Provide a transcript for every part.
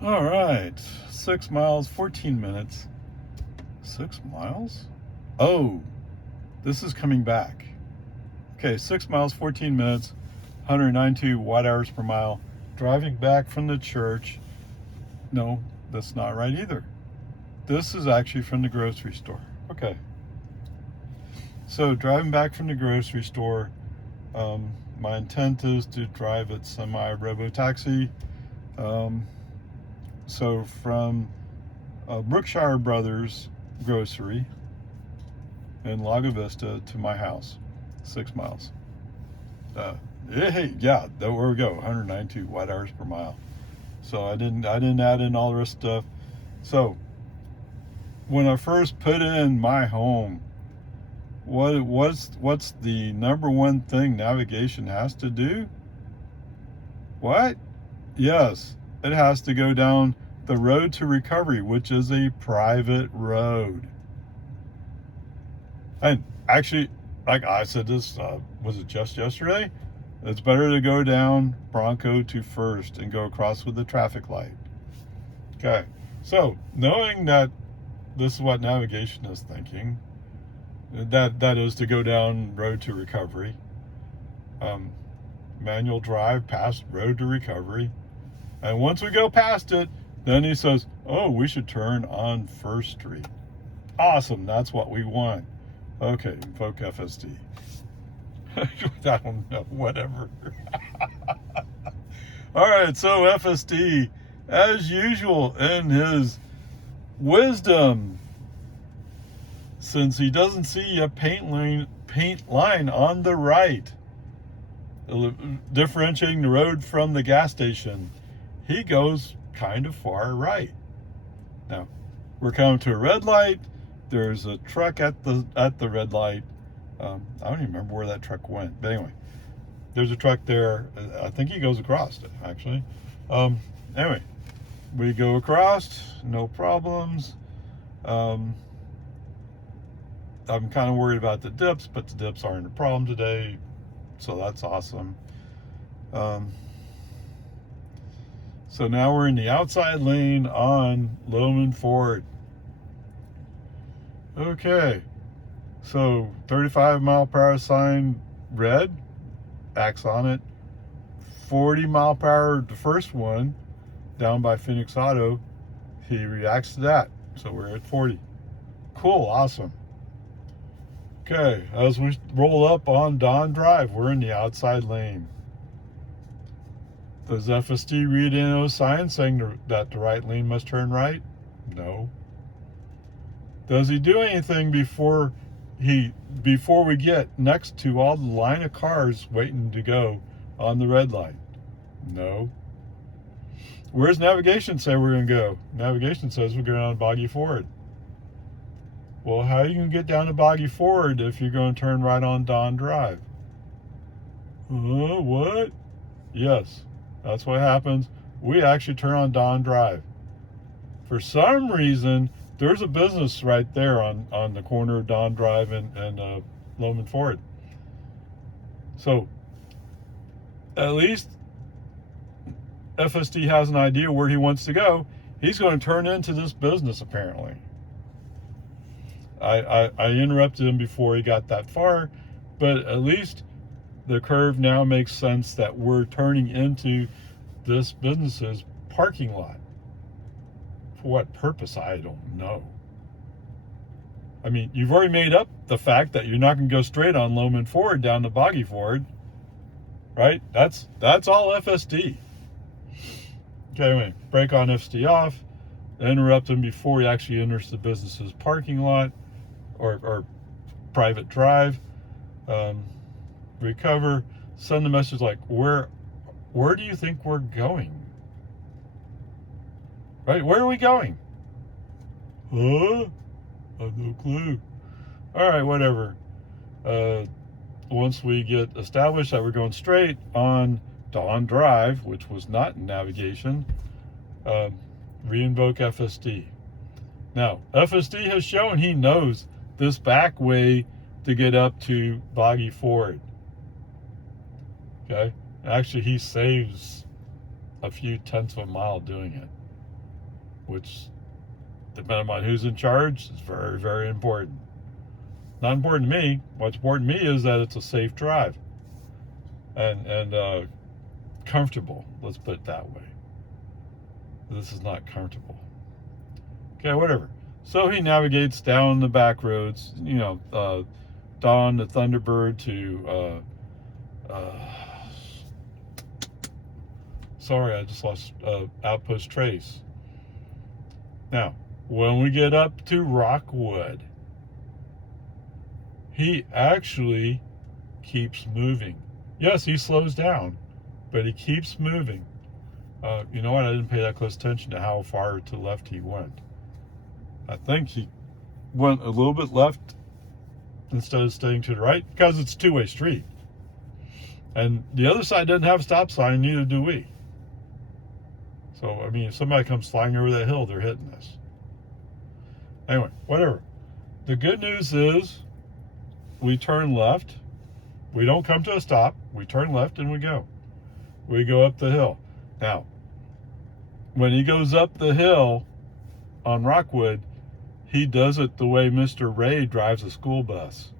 All right, 6 miles, 14 minutes. 6 miles? Oh, this is coming back. Okay, 6 miles, 14 minutes, 192 watt hours per mile. Driving back from the church. No, that's not right either. This is actually from the grocery store. Okay. So driving back from the grocery store, my intent is to drive at semi-robo-taxi. So from Brookshire Brothers Grocery in Lago Vista to my house, 6 miles. Yeah, there we go, 192 watt hours per mile. So I didn't add in all the rest of stuff. So when I first put in my home, what's the number one thing navigation has to do? What? Yes, it has to go down the road to recovery, which is a private road. And actually, like I said this, was it just yesterday? It's better to go down Bronco to First and go across with the traffic light. Okay, so knowing that this is what navigation is thinking, that is to go down road to recovery, manual drive past road to recovery, and once we go past it, then he says, oh, we should turn on First Street. Awesome, that's what we want. Okay, invoke FSD. I don't know, whatever. All right, so FSD, as usual, in his wisdom, since he doesn't see a paint line on the right, differentiating the road from the gas station, he goes kind of far right. Now, we're coming to a red light. There's a truck at the red light. I don't even remember where that truck went, but anyway, there's a truck there. I think he goes across it, actually. Anyway, we go across, no problems. I'm kind of worried about the dips, but the dips aren't a problem today, so that's awesome. So now we're in the outside lane on Loman Ford. Okay, so 35 mile per hour sign red, acts on it. 40 mile per hour, the first one, down by Phoenix Auto, he reacts to that. So we're at 40. Cool, awesome. Okay, as we roll up on Don Drive, we're in the outside lane. Does FSD read in those signs saying that the right lane must turn right? No. Does he do anything before we get next to all the line of cars waiting to go on the red light? No. Where's navigation say we're going to go? Navigation says we're going on Boggy Ford. Well, how are you going to get down to Boggy Ford if you're going to turn right on Don Drive? What? Yes, that's what happens. We actually turn on Don Drive. For some reason, there's a business right there on the corner of Don Drive and Loman Ford. So, at least FSD has an idea where he wants to go. He's going to turn into this business, apparently. I interrupted him before he got that far, but at least the curve now makes sense that we're turning into this business's parking lot. For what purpose, I don't know. I mean, you've already made up the fact that you're not going to go straight on Loman Ford down to Boggy Ford, right? That's all FSD. Okay, anyway, brake on FSD off, interrupt him before he actually enters the business's parking lot or private drive. Recover, send a message like, where do you think we're going? Right, where are we going? Huh? I have no clue. All right, whatever. Once we get established that we're going straight on Dawn Drive, which was not in navigation, re-invoke FSD. Now, FSD has shown he knows this back way to get up to Boggy Ford. Okay? Actually, he saves a few tenths of a mile doing it. which, depending on who's in charge, is very, very important. Not important to me. What's important to me is that it's a safe drive and comfortable. Let's put it that way. This is not comfortable. Okay, whatever. So he navigates down the back roads, Dawn to Thunderbird to, sorry, I just lost Outpost Trace. Now, when we get up to Rockwood, he actually keeps moving. Yes, he slows down, but he keeps moving. You know what? I didn't pay that close attention to how far to the left he went. I think he went a little bit left instead of staying to the right because it's a two-way street. And the other side doesn't have a stop sign, neither do we. So, I mean, if somebody comes flying over that hill, they're hitting us. Anyway, whatever. The good news is we turn left. We don't come to a stop. We turn left and we go. We go up the hill. Now, when he goes up the hill on Rockwood, he does it the way Mr. Ray drives a school bus.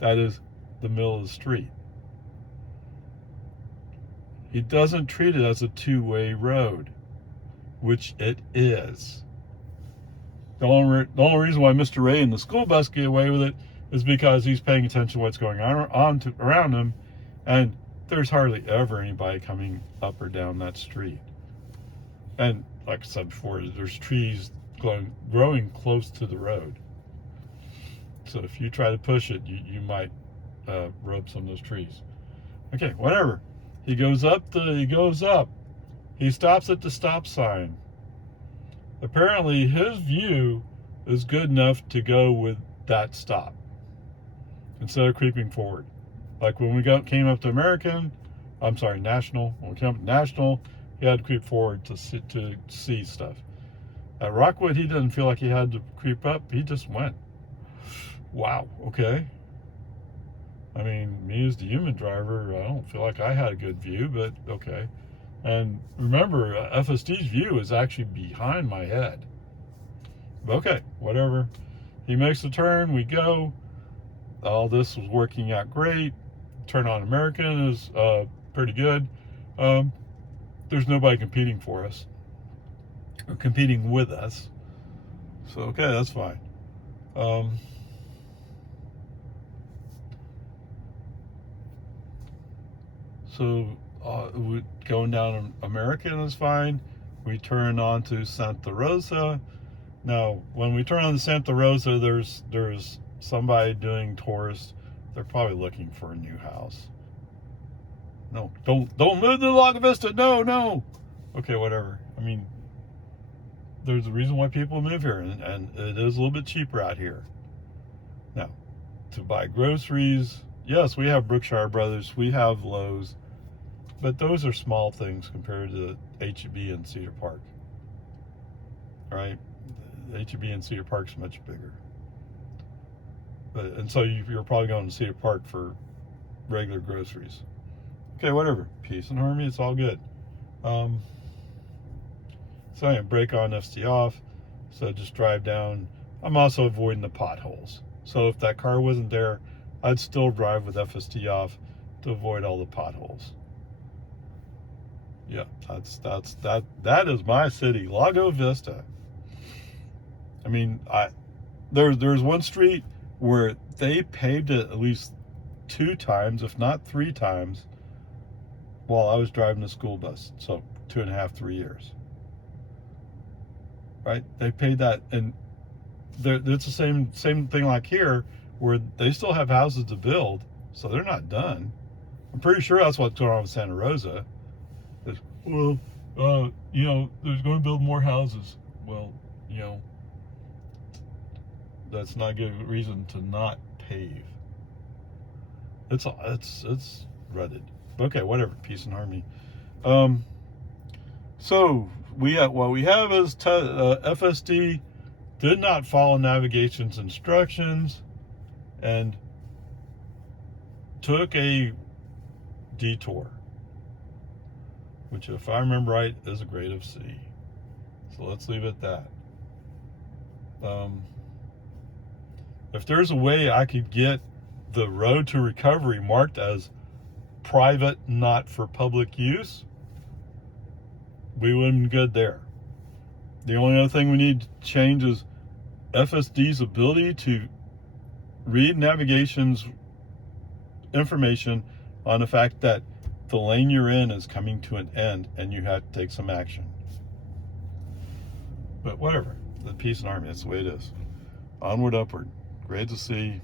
That is the middle of the street. He doesn't treat it as a two-way road, which it is. The only reason why Mr. Ray and the school bus get away with it is because he's paying attention to what's going on around him, and there's hardly ever anybody coming up or down that street. And like I said before, there's trees growing close to the road. So if you try to push it, you might rub some of those trees. Okay, whatever. He goes up. He stops at the stop sign. Apparently, his view is good enough to go with that stop instead of creeping forward. Like when we came up to National. When we came up to National, he had to creep forward to see stuff. At Rockwood, he didn't feel like he had to creep up. He just went. Wow. Okay. I mean, me as the human driver, I don't feel like I had a good view, but okay. And remember, FSD's view is actually behind my head. Okay, whatever. He makes the turn, we go. All this was working out great. Turn on American is pretty good. There's nobody competing for us, or competing with us. So, okay, that's fine. So going down American is fine. We turn on to Santa Rosa. Now, when we turn on to Santa Rosa, there's somebody doing tours. They're probably looking for a new house. No, don't move to Lago Vista. No. Okay, whatever. I mean, there's a reason why people move here, and it is a little bit cheaper out here. Now, to buy groceries, yes, we have Brookshire Brothers, we have Lowe's, but those are small things compared to H-E-B and Cedar Park. Right? H-E-B and Cedar Park's much bigger. And so you're probably going to Cedar Park for regular groceries. Okay, whatever. Peace and harmony, it's all good. So I brake on, FSD off. So just drive down. I'm also avoiding the potholes. So if that car wasn't there, I'd still drive with FSD off to avoid all the potholes. Yeah, that is my city, Lago Vista. I mean, there's one street where they paved it at least 2 times, if not 3 times, while I was driving the school bus. So 2.5, 3 years. Right? They paid that, and it's the same thing like here, where they still have houses to build, so they're not done. I'm pretty sure that's what's going on with Santa Rosa. Well, there's going to build more houses. Well, that's not a good reason to not pave. It's rutted. Okay, whatever. Peace and harmony. So what we have is FSD did not follow navigation's instructions and took a detour, which, if I remember right, is a grade of C. So let's leave it at that. If there's a way I could get the road to recovery marked as private, not for public use, we wouldn't be good there. The only other thing we need to change is FSD's ability to read navigation's information on the fact that the lane you're in is coming to an end and you have to take some action. But whatever, the peace and harmony, that's the way it is. Onward, upward. Great to see.